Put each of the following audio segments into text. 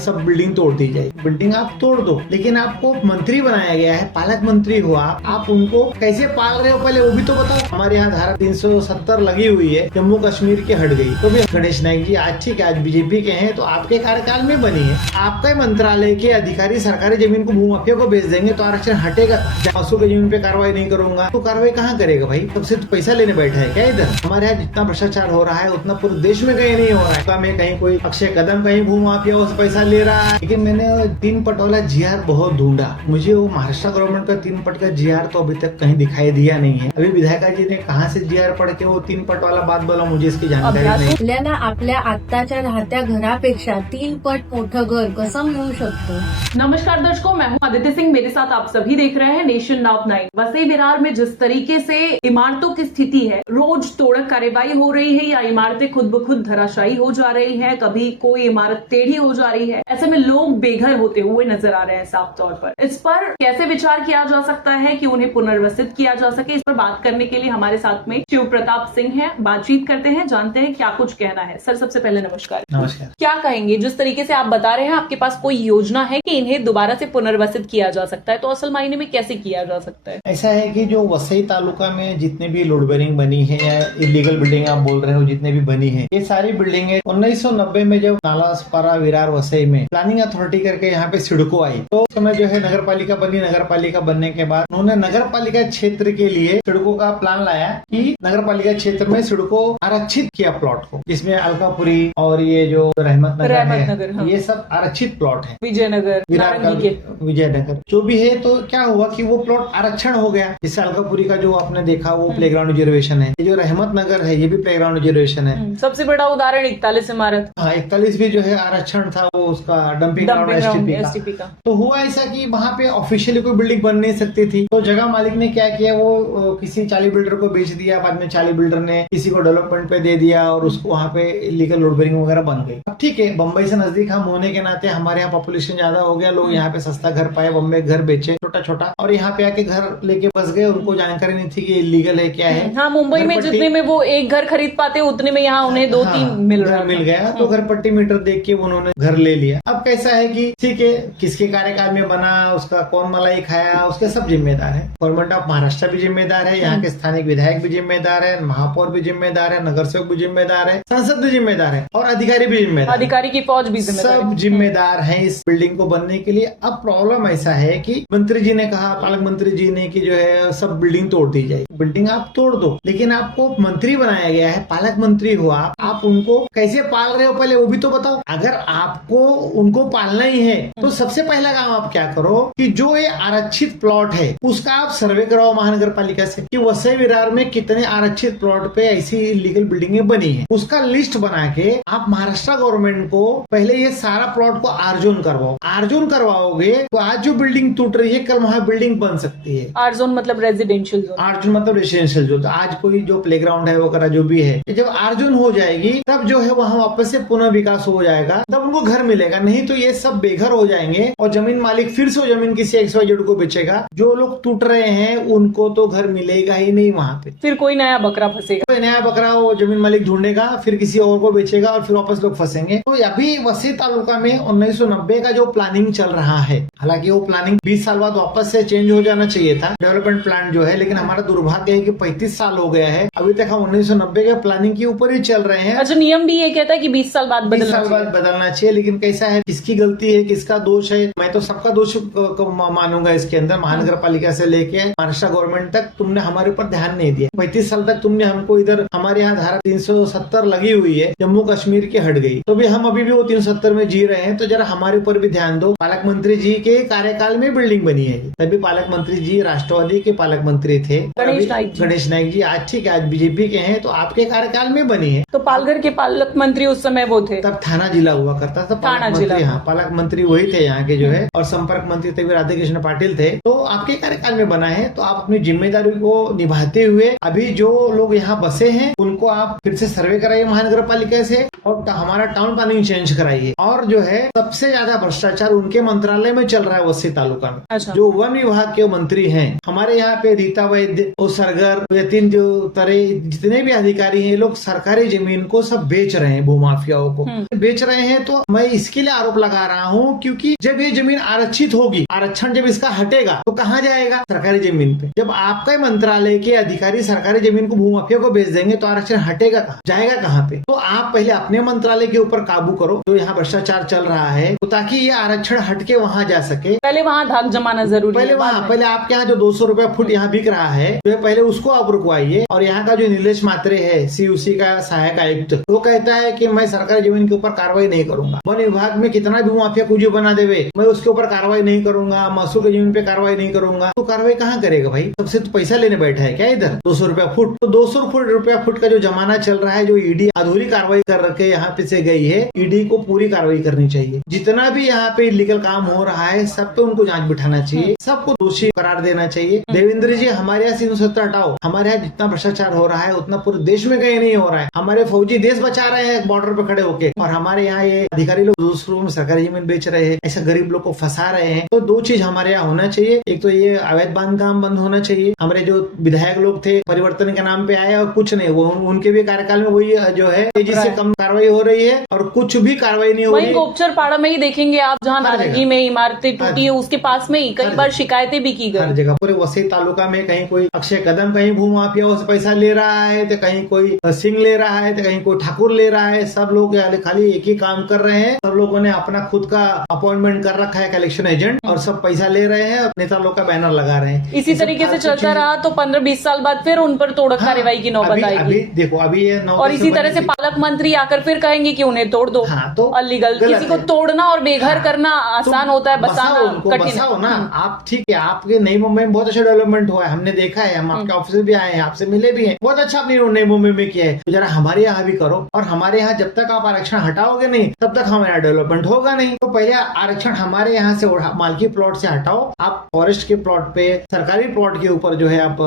सब बिल्डिंग तोड़ दी जाएगी। बिल्डिंग आप तोड़ दो, लेकिन आपको मंत्री बनाया गया है, पालक मंत्री हो आप उनको कैसे पाल रहे हो पहले वो भी तो बताओ। हमारे यहाँ धारा 370 लगी हुई है, जम्मू कश्मीर की हट गई, तो भी गणेश नाइक जी आज ठीक है, आज बीजेपी के हैं तो आपके कार्यकाल में बनी है। आपका मंत्रालय के अधिकारी सरकारी जमीन को भूमाफिया को बेच देंगे तो आरक्षण हटेगा। जासूसों की जमीन पे कार्रवाई नहीं करूंगा तो कार्रवाई कहाँ करेगा भाई? सबसे तो पैसा लेने बैठा है क्या इधर? हमारे यहाँ जितना भ्रष्टाचार हो रहा है उतना पूरे देश में कहीं नहीं हो रहा है। में कहीं कोई अक्षय कदम कहीं भूमाफिया उस पैसा ले रहा है। लेकिन मैंने 3 पट वाला जीआर बहुत ढूंढा, मुझे वो महाराष्ट्र गवर्नमेंट का 3 पट का जीआर तो अभी तक कहीं दिखाई दिया नहीं है। अभी विधायिका जी ने कहाँ से जीआर पढ़ के वो 3 पट वाला बात बोला, मुझे इसकी जानकारी नहीं। आपल्याला आपल्या आत्ताच्या राहत्या घरापेक्षा 3 पट मोठं घर कसं मिळू शकतं? नमस्कार दर्शकों, मैं हूं आदित्य सिंह, मेरे साथ आप सभी देख रहे हैं नेशन नाउ 9। वसई विरार में जिस तरीके से इमारतों की स्थिति है, रोज तोड़क कार्यवाही हो रही है या इमारतें खुद ब खुद धराशायी हो जा रही है, कभी कोई इमारत टेढ़ी हो जा रही है, ऐसे में लोग बेघर होते हुए नजर आ रहे हैं साफ तौर पर। इस पर कैसे विचार किया जा सकता है कि उन्हें पुनर्वसित किया जा सके, इस पर बात करने के लिए हमारे साथ में शिव प्रताप सिंह हैं। बातचीत करते हैं, जानते हैं क्या कुछ कहना है। सर, सबसे पहले नमस्कार। नमस्कार। क्या कहेंगे, जिस तरीके से आप बता रहे हैं आपके पास कोई योजना है कि इन्हें दोबारा से पुनर्वसित किया जा सकता है, तो असल मायने में कैसे किया जा सकता है? ऐसा है कि जो वसई तालुका में जितने भी लोड बेरिंग बनी है या इलीगल बिल्डिंग आप बोल रहे हो जितने भी बनी है, ये सारी बिल्डिंगें 1990 में जब नालासोपारा विरार वसई में प्लानिंग अथॉरिटी करके यहाँ पे सिडको आई, तो उस समय जो है नगर पालिका बनी। नगर पालिका बनने के बाद उन्होंने नगर पालिका क्षेत्र के लिए सिडको का प्लान लाया कि नगर पालिका क्षेत्र में सिडको आरक्षित किया प्लॉट को, जिसमें अलकापुरी और ये जो रहमत नगर है, ये सब आरक्षित प्लॉट है। विजयनगर, विजयनगर जो भी है, तो क्या हुआ कि वो प्लॉट आरक्षण हो गया। जैसे अलकापुरी का जो आपने देखा वो प्लेग्राउंड रिजर्वेशन है, ये जो रहमत नगर है ये भी प्लेग्राउंड रिजर्वेशन है। सबसे बड़ा उदाहरण 41 इमारत। हाँ, 41 भी जो है आरक्षण था, वो उसका डंपिंग ग्राउंड एसटीपी का। तो हुआ ऐसा कि वहाँ पे ऑफिशियली कोई बिल्डिंग बन नहीं सकती थी, तो जगह मालिक ने क्या किया, वो किसी 40 बिल्डर को बेच दिया। बाद में 40 बिल्डर ने किसी को डेवलपमेंट पे दे दिया और उसको वहाँ पे इलीगल लोड बेरिंग वगैरह बन गई। अब ठीक है, बम्बई से नजदीक हम होने के नाते हमारे यहाँ पॉपुलेशन ज्यादा हो गया, लोग यहाँ पे सस्ता घर पाए, बम्बई घर बेचे छोटा छोटा, और यहाँ पे आके घर लेके बस गए। उनको जानकारी नहीं थी कि इलीगल है क्या है। हाँ, मुंबई में जितने में वो एक घर खरीद पाते उतने में यहाँ उन्हें 2-3 मिल गया, तो घर पट्टी मीटर देख के उन्होंने घर ले लिया। अब कैसा है कि ठीक है, किसके कार्यकाल में बना, उसका कौन मलाई खाया, उसके सब जिम्मेदार है। गवर्नमेंट ऑफ महाराष्ट्र भी जिम्मेदार है, यहाँ के स्थानिक विधायक भी जिम्मेदार है, महापौर भी जिम्मेदार है, नगर सेवक भी जिम्मेदार है, संसद भी जिम्मेदार है और अधिकारी भी जिम्मेदार, अधिकारी की फौज भी सब जिम्मेदार है इस बिल्डिंग को बनने के लिए। अब प्रॉब्लम ऐसा है कि मंत्री जी ने कहा, पालक मंत्री जी ने, कि जो है सब बिल्डिंग तोड़ दी जाए। बिल्डिंग आप तोड़ दो, लेकिन आपको मंत्री बनाया गया है, पालक मंत्री हो आप उनको कैसे पाल रहे हो पहले वो भी तो बताओ। अगर आपको उनको पालना ही है तो सबसे पहला काम आप क्या करो कि जो ये आरक्षित प्लॉट है उसका आप सर्वे कराओ महानगर पालिका से कि वसई विरार में कितने आरक्षित प्लॉट पे ऐसी इलीगल बिल्डिंगें बनी है। उसका लिस्ट बना के आप महाराष्ट्र गवर्नमेंट को पहले ये सारा प्लॉट को आर्जोन करवाओ। आर्जोन करवाओगे तो आज जो बिल्डिंग टूट रही है कल वहाँ बिल्डिंग बन सकती है। आर्जोन मतलब रेजिडेंशियल जोन, आर्जोन मतलब रेजिडेंशियल जोन। आज कोई जो प्ले ग्राउंड है वगैरह जो भी है, जब आर्जोन हो जाएगी तब जो है वहाँ वापस से पुनः विकास हो जाएगा, तब उनको घर मिलेगा। नहीं तो ये सब बेघर हो जाएंगे और जमीन मालिक फिर से जमीन किसी XYZ को बेचेगा। जो लोग टूट रहे हैं उनको तो घर मिलेगा ही नहीं वहाँ पे, फिर कोई नया बकरा फंसेगा, कोई नया बकरा वो जमीन मालिक ढूंढेगा, फिर किसी और को बेचेगा और फिर वापस लोग फंसेंगे। तो अभी वसई तालुका में 1990 का जो प्लानिंग चल रहा है, हालांकि वो प्लानिंग 20 साल बाद वापस से चेंज हो जाना चाहिए था, डेवलपमेंट प्लान जो है, लेकिन हमारा दुर्भाग्य है कि 35 साल हो गया है, अभी तक हम 1990 के प्लानिंग के ऊपर ही चल रहे हैं। अच्छा, नियम भी ये कहता है कि 20 साल बाद बदलना चाहिए, लेकिन कैसा है, किसकी गलती है, किसका दोष है? मैं तो सबका दोष मानूंगा इसके अंदर, महानगर पालिका से लेके महाराष्ट्र गवर्नमेंट तक। तुमने हमारे ऊपर ध्यान नहीं दिया। 35 साल तक तुमने हमको इधर, हमारे यहाँ धारा 370 लगी हुई है, जम्मू कश्मीर की हट गई, तो भी हम अभी भी वो 370 में जी रहे हैं। तो जरा हमारे ऊपर भी ध्यान दो। पालक मंत्री जी के कार्यकाल में बिल्डिंग बनी है, तभी पालक मंत्री जी राष्ट्रवादी के पालक मंत्री थे, गणेश नाइक जी। आज ठीक है, आज बीजेपी के हैं, तो आपके कार्यकाल में बनी है। तो पालघर के पालक मंत्री उस समय वो थे, तब थाना जिला हुआ करता था, पालक मंत्री। हाँ, पालक मंत्री वही थे यहाँ के जो है, और संपर्क मंत्री तभी राधे कृष्ण पाटिल थे। तो आपके कार्यकाल में बना है, तो आप अपनी जिम्मेदारी को निभाते हुए अभी जो लोग यहाँ बसे हैं उनको आप फिर से सर्वे कराइए महानगर पालिका से, और हमारा टाउन प्लानिंग चेंज कराइए। और जो है सबसे ज्यादा भ्रष्टाचार उनके मंत्रालय में चल रहा है वसई तालुका में। अच्छा। जो वन विभाग के मंत्री हैं हमारे यहाँ पे, रीता वैद्य और सरगर, यतीन जो तरे, जितने भी अधिकारी हैं, लोग सरकारी जमीन को सब बेच रहे हैं, भूमाफियाओं को बेच रहे हैं। तो मैं इसके इसके लिए आरोप लगा रहा हूँ क्योंकि जब ये जमीन आरक्षित होगी, आरक्षण जब इसका हटेगा तो कहाँ जाएगा? सरकारी जमीन पे। जब आपका मंत्रालय के अधिकारी सरकारी जमीन को भूमाफिया को बेच देंगे तो आरक्षण हटेगा कहाँ, जाएगा कहाँ पे? तो आप पहले अपने मंत्रालय के ऊपर काबू करो जो यहाँ भ्रष्टाचार चल रहा है, तो ताकि ये आरक्षण हटके वहाँ जा सके। पहले वहाँ धाक जमाना जरूरी है। पहले आपके यहाँ जो 200 रुपया फुट यहाँ बिक रहा है, तो पहले उसको आप रुकवाइए। और यहाँ का जो नीलेश मात्रे है, CUC का सहायक आयुक्त, वो कहता है कि मैं सरकारी जमीन के ऊपर कार्रवाई नहीं करूंगा। वन विभाग में कितना भी माफिया कुछ बना देवे, मैं उसके ऊपर कार्रवाई नहीं करूंगा, महसूल की जमीन पे कार्रवाई नहीं करूंगा। तो कार्रवाई कहाँ करेगा भाई? सबसे तो पैसा लेने बैठा है क्या इधर? 200 रुपया फुट। तो 200 रुपया फुट का जो जमाना चल रहा है, जो ईडी अधूरी कार्रवाई कर रखे यहाँ पे से गई है, ईडी को पूरी कार्रवाई करनी चाहिए। जितना भी यहाँ पे इलीगल काम हो रहा है सब पे उनको जांच बिठाना चाहिए, सबको दोषी करार देना चाहिए। देवेंद्र जी, हमारे यहाँ 370 हटाओ। हमारे यहाँ जितना भ्रष्टाचार हो रहा है उतना पूरे देश में कहीं नहीं हो रहा है। हमारे फौजी देश बचा रहे हैं बॉर्डर पे खड़े होके, और हमारे यहाँ ये अधिकारी लोग दूसरों में सरकारी जमीन बेच रहे हैं, ऐसे गरीब लोग को फंसा रहे हैं। तो दो चीज हमारे यहाँ होना चाहिए, एक तो ये अवैध बांधकाम बंद होना चाहिए। हमारे जो विधायक लोग थे परिवर्तन के नाम पे आए और कुछ नहीं, वो उनके भी कार्यकाल में वही जो है तेजी से कम कार्रवाई हो रही है और कुछ भी कार्रवाई नहीं हो रही है। गोपचर पाड़ा में ही देखेंगे आप, जहाँ नारंगी में इमारतें टूटी है उसके पास में ही कई बार शिकायतें भी की गई। हर जगह पूरे वसई तालुका में कहीं कोई अक्षय कदम कहीं भूमाफिया से पैसा ले रहा है, तो कहीं कोई सिंह ले रहा है, तो कहीं कोई ठाकुर ले रहा है। सब लोग खाली एक ही काम कर रहे हैं। सब लोगों ने अपना खुद का अपॉइंटमेंट कर रखा है कलेक्शन एजेंट, और सब पैसा ले रहे हैं, नेता लोग का बैनर लगा रहे हैं। इसी तरीके से चलता रहा तो 15-20 साल बाद फिर उन पर तोड़क कार्रवाई की नौबत आएगी। अभी देखो, अभी ये और इसी तरह से पालक मंत्री आकर फिर कहेंगे कि उन्हें तोड़ दो। हाँ, तो अलीगल किसी को तोड़ना और बेघर करना आसान होता है, बसाना कठिन है ना। आप ठीक है, आपके नई मुंबई में बहुत अच्छा डेवलपमेंट हुआ है, हमने देखा है, हम आपके ऑफिस भी आए हैं, आपसे मिले भी हैं, बहुत अच्छा आपने नई मुंबई में किया है। तो जरा हमारे यहाँ भी करो, और हमारे यहाँ जब तक आप आरक्षण हटाओगे नहीं तब तक हमारा डेवलपमेंट होगा नहीं। तो पहले आरक्षण हमारे यहाँ से मालकी प्लॉट से हटाओ, आप फॉरेस्ट के प्लॉट पे, सरकारी प्लॉट के ऊपर जो है आप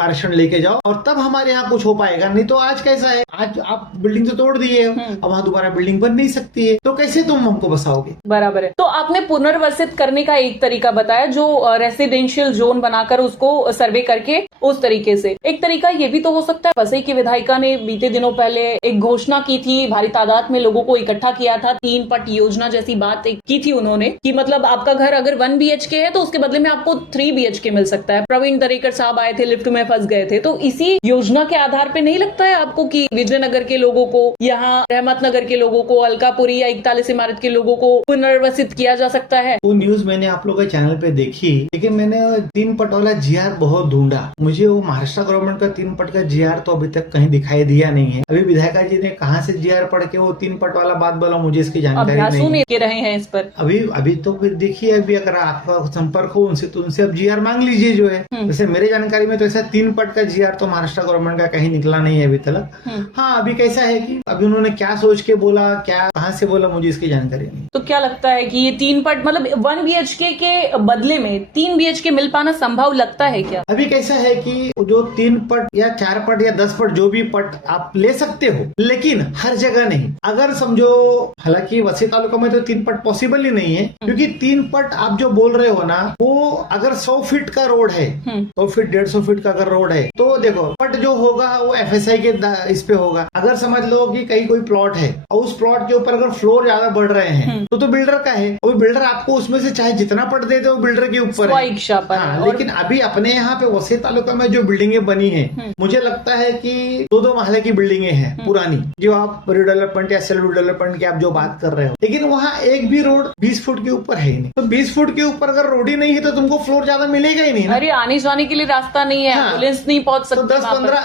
आरक्षण लेके जाओ, और तब हमारे यहाँ कुछ हो पाएगा। नहीं तो आज कैसा है, आज आप बिल्डिंग तो तोड़ दिए हो, अब वहाँ दोबारा बिल्डिंग बन नहीं सकती है, तो कैसे तुम हमको बसाओगे? बराबर है। तो आपने पुनर्वसित करने का एक तरीका बताया, जो रेसिडेंशियल जोन बनाकर उसको सर्वे करके उस तरीके से। एक तरीका ये भी तो हो सकता है, वसई की विधायिका ने बीते दिनों पहले एक घोषणा की थी, भारी तादाद में लोगों को इकट्ठा किया था, 3 पट योजना जैसी बात की थी उन्होंने, कि मतलब आपका घर अगर 1 BHK है तो उसके बदले में आपको 3 BHK मिल सकता है। प्रवीण दरेकर साहब आए थे, लिफ्ट में फंस गए थे। तो इसी योजना के आधार पे नहीं लगता है आपको कि विजयनगर के लोगों को, यहाँ रहमत नगर के लोगों को, अलकापुरी या 41 इमारत के लोगों को पुनर्वसित किया जा सकता है? वो न्यूज मैंने आप लोगों के चैनल पे देखी, लेकिन मैंने 3 पट वाला GR बहुत ढूंढा। मुझे वो महाराष्ट्र गवर्नमेंट का 3 पट का GR तो अभी तक कहीं दिखाई दिया नहीं है। अभी विधायिका जी ने कहाँ से GR पढ़ के वो 3 पट वाला बात बोला, मुझे इसकी जानकारी नहीं के रहे हैं इस पर। अभी तो फिर देखिए, अभी अगर आपका संपर्क हो उनसे तो उनसे अब GR मांग लीजिए जो है। वैसे मेरे जानकारी में तो ऐसा 3 पट का GR तो महाराष्ट्र गवर्नमेंट का कहीं निकला नहीं है अभी तक। हाँ, अभी कैसा है कि अभी उन्होंने क्या सोच के बोला, क्या कहाँ से बोला, मुझे इसकी जानकारी नहीं। तो क्या लगता है कि ये 3 पट मतलब 1 BHK के बदले में 3 BHK मिल पाना संभव लगता है क्या? अभी कैसा है कि जो 3 पट या 4 पट या 10 पट जो भी पट आप ले सकते हो, लेकिन हर जगह नहीं। अगर समझो, हालांकि वसई तालुका में तो 3 पट पॉसिबल ही नहीं है, क्योंकि 3 पट आप जो बोल रहे हो ना, वो अगर 100 फीट का रोड है, 100 फीट 150 फीट का अगर रोड है, तो देखो पट जो होगा वो FSI के इस पे होगा। अगर समझ लो कि कहीं कोई प्लॉट है और उस प्लॉट के ऊपर अगर फ्लोर ज्यादा बढ़ रहे हैं तो बिल्डर का है, वो बिल्डर आपको उसमें से चाहे जितना पट दे दे वो बिल्डर के ऊपर है। हाँ, लेकिन अभी अपने यहाँ पे वसई तालुका में जो बिल्डिंगें बनी है, मुझे लगता है कि 2-2 महले की बिल्डिंगें हैं पुरानी, जो आप रिडेवलपमेंट या सेल्फ डेवलपमेंट की आप जो बात कर रहे हो, लेकिन वहाँ एक भी रोड 20 फुट के ऊपर है ही नहीं। तो 20 फुट के ऊपर अगर रोड ही नहीं है तो तुमको फ्लोर ज्यादा मिलेगा ही नहीं। अरे आने जाने के लिए रास्ता नहीं है, एम्बुलेंस नहीं पहुंच सकती। तो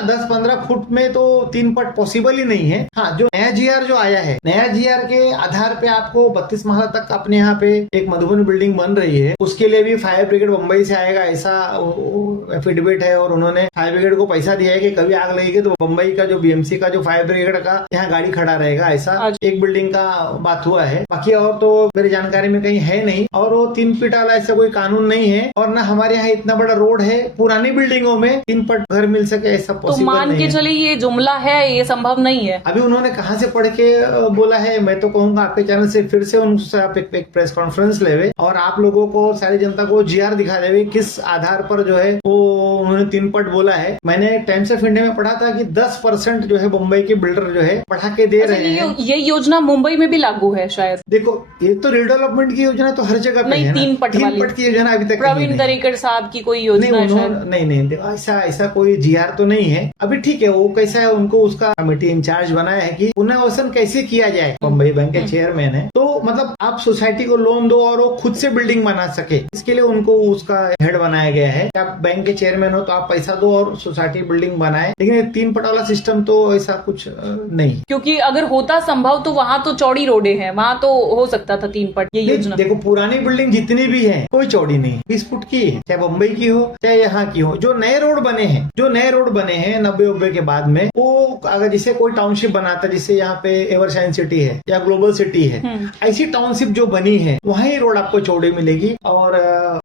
10-15 फुट में तो 3 पट पॉसिबल ही नहीं है। हाँ, जो नया GR जो आया है, नया GR के आधार पे आपको 32 महला तक अपने यहाँ पे एक मधुबन बिल्डिंग बन रही है, उसके लिए भी फायर ब्रिगेड मुंबई से आएगा, ऐसा एफिडेविट है, और उन्होंने फायर ब्रिगेड को पैसा दिया है कि कभी आग लगेगी तो मुंबई का जो BMC का जो फायर ब्रिगेड का यहाँ गाड़ी खड़ा रहेगा, ऐसा एक बिल्डिंग का बात हुआ है। बाकी और तो मेरी जानकारी में कहीं है नहीं, और वो 3 फीट वाला ऐसा कोई कानून नहीं है, और न हमारे यहाँ इतना बड़ा रोड है, पुरानी बिल्डिंगों में 3 पट घर मिल सके ऐसा पॉसिबल नहीं है। मान के चलिए ये जुमला है, ये संभव नहीं है। अभी उन्होंने कहाँ से पढ़ के बोला है, मैं तो कहूँगा आपके चैनल से फिर से उनसे आप एक प्रेस कॉन्फ्रेंस लेवे और आप लोगों को, सारी जनता को GR दिखा देवे, किस आधार पर जो है वो उन्होंने 3 पट बोला है। मैंने टाइम्स ऑफ इंडिया में पढ़ा था कि 10% जो है मुंबई के बिल्डर जो है बढ़ा के दे रहे हैं। ये योजना मुंबई में भी लागू है शायद। देखो ये तो रिडेवलपमेंट की योजना तो हर जगह पे नहीं, है ना। 3 पट की योजना अभी तक प्रवीण दरेकर साहब की कोई योजना है शायद। नहीं, ऐसा कोई जीआर तो नहीं है अभी। ठीक है, वो कैसा है, उनको उसका कमेटी इंचार्ज बनाया है कि पुनर्वसन कैसे किया जाए। मुंबई बैंक के चेयरमैन है, तो मतलब आप सोसाइटी को लोन दो और वो खुद से बिल्डिंग बना सके, इसके लिए उनको उसका हेड बनाया गया है। आप बैंक के चेयरमैन हो तो आप पैसा दो और सोसाइटी बिल्डिंग बनाए। लेकिन 3 पट वाला सिस्टम तो ऐसा कुछ नहीं, क्योंकि अगर होता संभव तो वहाँ तो चौड़ी रोडे हैं, वहाँ तो हो सकता था 3 पट ये योजना। देखो पुरानी बिल्डिंग जितनी भी है कोई चौड़ी नहीं, 20 फुट की है, चाहे मुंबई की हो चाहे यहाँ की हो। जो नए रोड बने हैं 90 के बाद में, वो अगर जिसे कोई टाउनशिप बनाता, जिसे यहाँ पे एवरशाइन सिटी है या ग्लोबल सिटी है, ऐसी टाउनशिप जो बनी है वही रोड आपको चौड़ी मिलेगी। और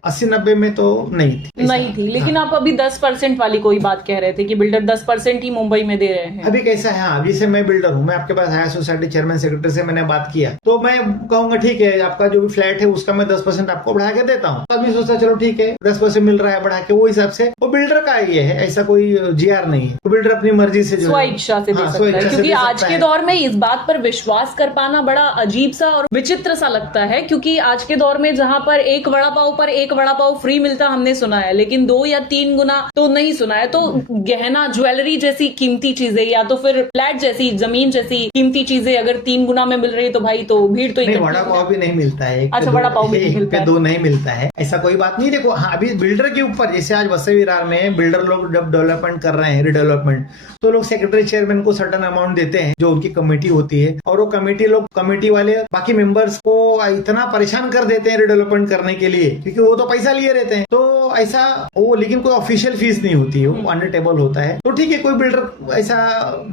80-90 में तो नहीं थी। लेकिन आप अभी 10% वाली कोई बात कह रहे थे कि बिल्डर 10% ही मुंबई में दे रहे हैं। अभी कैसा है, हाँ, जैसे मैं बिल्डर हूँ, मैं आपके पास आया, सोसाइटी चेयरमैन सेक्रेटरी से मैंने बात किया, तो मैं कहूंगा ठीक है, आपका जो भी फ्लैट है उसका मैं 10% आपको बढ़ा के देता हूँ। आदमी सोचता चलो ठीक है 10% मिल रहा है बढ़ा के, वो हिसाब से वो बिल्डर का ये है, ऐसा कोई जीआर नहीं है। वो बिल्डर अपनी मर्जी से जो स्वेच्छा से दे सकता है, क्योंकि आज के दौर में इस बात पर विश्वास कर पाना बड़ा अजीब सा और विचित्र सा लगता है। क्योंकि आज के दौर में जहाँ पर एक वड़ा पाव पर एक वड़ा पाव फ्री मिलता हमने सुना है, लेकिन 2 या 3 गुना तो नहीं सुना है। तो गहना ज्वेलरी जैसी कीमती चीजें या तो फिर फ्लैट जैसी जमीन जैसी कीमती चीजें अगर 3 गुना में मिल रही है तो भाई तो भीड़ तो वड़ा पाव भी नहीं मिलता है। अच्छा, वड़ा पाव भी नहीं मिलता है, 2 नहीं मिलता है, ऐसा कोई बात नहीं। देखो हाँ, अभी बिल्डर के ऊपर, जैसे आज वसई विरार में बिल्डर लोग जब डेवलपमेंट कर रहे हैं, रिडेवलपमेंट, तो लोग सेक्रेटरी चेयरमैन को सर्टेन अमाउंट देते हैं जो उनकी कमेटी होती है, और वो कमेटी वाले बाकी मेंबर्स को इतना परेशान कर देते हैं रिडेवलपमेंट करने के लिए, क्योंकि वो तो पैसा लिए रहते हैं। तो ऐसा वो, लेकिन कोई ऑफिशियल फीस नहीं होती है, वो अंडर टेबल होता है। तो ठीक है, कोई बिल्डर ऐसा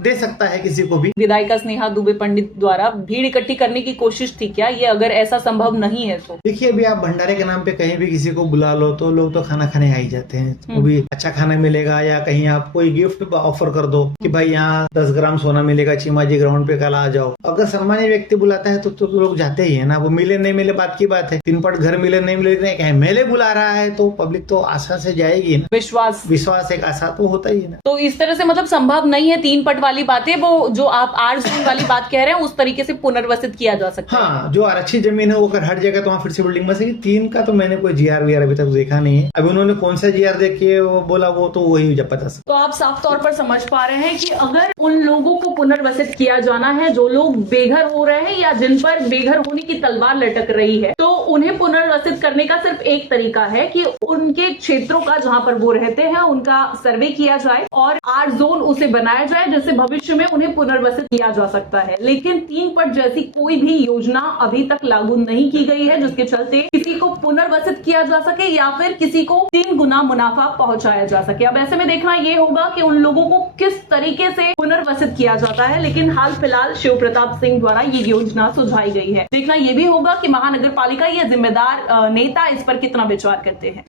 दे सकता है किसी को भी। विधायिका स्नेहा दुबे पंडित द्वारा भीड़ इकट्ठी करने की कोशिश थी क्या ये, अगर ऐसा संभव नहीं है तो? देखिए, अभी आप भंडारे के नाम पे कहीं भी किसी को बुला लो तो लोग तो खाना खाने आ ही जाते हैं, वो भी अच्छा खाना मिलेगा, या कहीं आप कोई गिफ्ट ऑफर कर दो कि भाई यहाँ 10 ग्राम सोना मिलेगा, चीमाजी ग्राउंड पे कल आ जाओ। अगर सम्मानीय व्यक्ति बुलाता है तो लोग जाते ही है ना। वो मिले नहीं मिले बात की बात है, 3 पट घर मिले नहीं मिले, एमएलए बुला रहा है तो पब्लिक तो आशा से जाएगी ना। विश्वास एक आशा तो होता ही है ना। तो इस तरह से मतलब संभव नहीं है 3 पट वाली बातें, वो जो आप आर जोन वाली बात कह रहे हैं उस तरीके से पुनर्वसित किया जा सकता है। हाँ, जो आरक्षित जमीन है वो अगर हर जगह तो वहाँ फिर से बिल्डिंग बसेगी। 3 का तो मैंने कोई जीआर वीआर अभी तक देखा नहीं है। अभी उन्होंने कौन सा जीआर देख के वो बोला, वो तो वही जब पता। तो आप साफ तौर पर समझ पा रहे हैं कि अगर उन लोगों को पुनर्वसित किया जाना है जो लोग बेघर हो रहे हैं या जिन पर बेघर होने की तलवार लटक रही है, तो उन्हें पुनर्वसित करने का सिर्फ एक तरीका है कि उनके क्षेत्रों का, जहां पर वो रहते हैं, उनका सर्वे किया जाए और आर जोन उसे बनाया जाए, जिससे भविष्य में उन्हें पुनर्वसित किया जा सकता है। लेकिन 3 पट जैसी कोई भी योजना अभी तक लागू नहीं की गई है जिसके चलते किसी को पुनर्वसित किया जा सके या फिर किसी को 3 गुना मुनाफा पहुंचाया जा सके। अब ऐसे में देखना ये होगा कि उन लोगों को किस तरीके से पुनर्वसित किया जाता है। लेकिन हाल फिलहाल शिव प्रताप सिंह द्वारा ये योजना सुझाई गई है। देखना ये भी होगा कि महानगर पालिका या जिम्मेदार नेता इस पर कितना विचार करते हैं।